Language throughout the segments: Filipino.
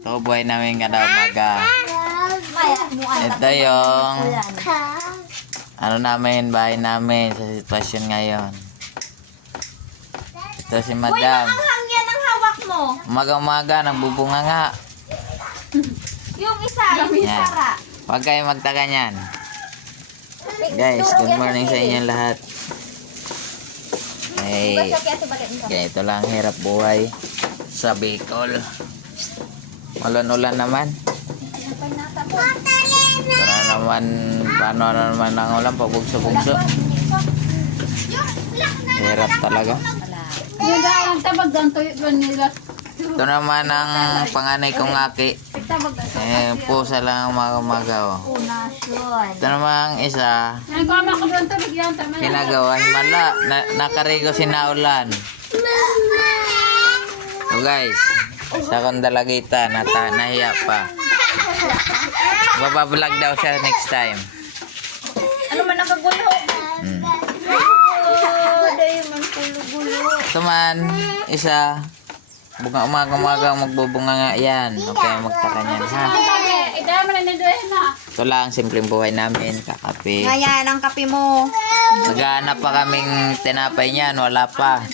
Ito, buhay namin kada umaga. Ito yung ano namin, bahay namin sa sitwasyon ngayon. Ito si Madam. Yan ang hawak mo. Umaga-umaga, nagbubunga nga. Yung isa, yung Yan. sara. Huwag kayo magtaka niyan. Guys, good morning sa inyo lahat. Ay, ganito lang hirap buhay sa Bicol. Ulan-ulan naman. Para naman, paano naman ang ulan, pabugso-bugso. Hirap talaga. Ito naman ang panganay kong aki. Pusa lang ang umaga-umaga. Oh. Ito naman ang isa. Ginagawa, himala. Nakarigo sinaulan. So guys, sa Kondalagita, nahiya pa. Babablog daw siya next time. Ano man ang kagulo? Dahil man gulo-gulo. Ito man, isa. Umaga-umaga magbubunga nga yan. Okay, magtaka niyan ha. Ito lang, simpleng buhay namin. Kakape. Ngayon ang kape mo. Naghahanap pa kaming tinapay niyan. Wala pa.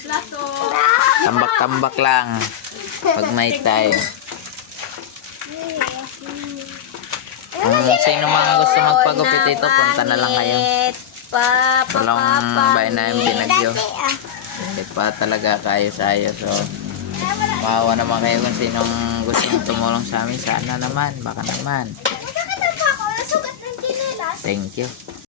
Tambak-tambak lang. Pag may time. Kung sino mga gusto magpagupit ito, punta na lang kayo. Walang bahay na yung binagyo. Hindi pa talaga kayo sa ayos. So, maawa naman kayo kung sinong gustong tumulong sa amin. Sana naman, baka naman. Thank you.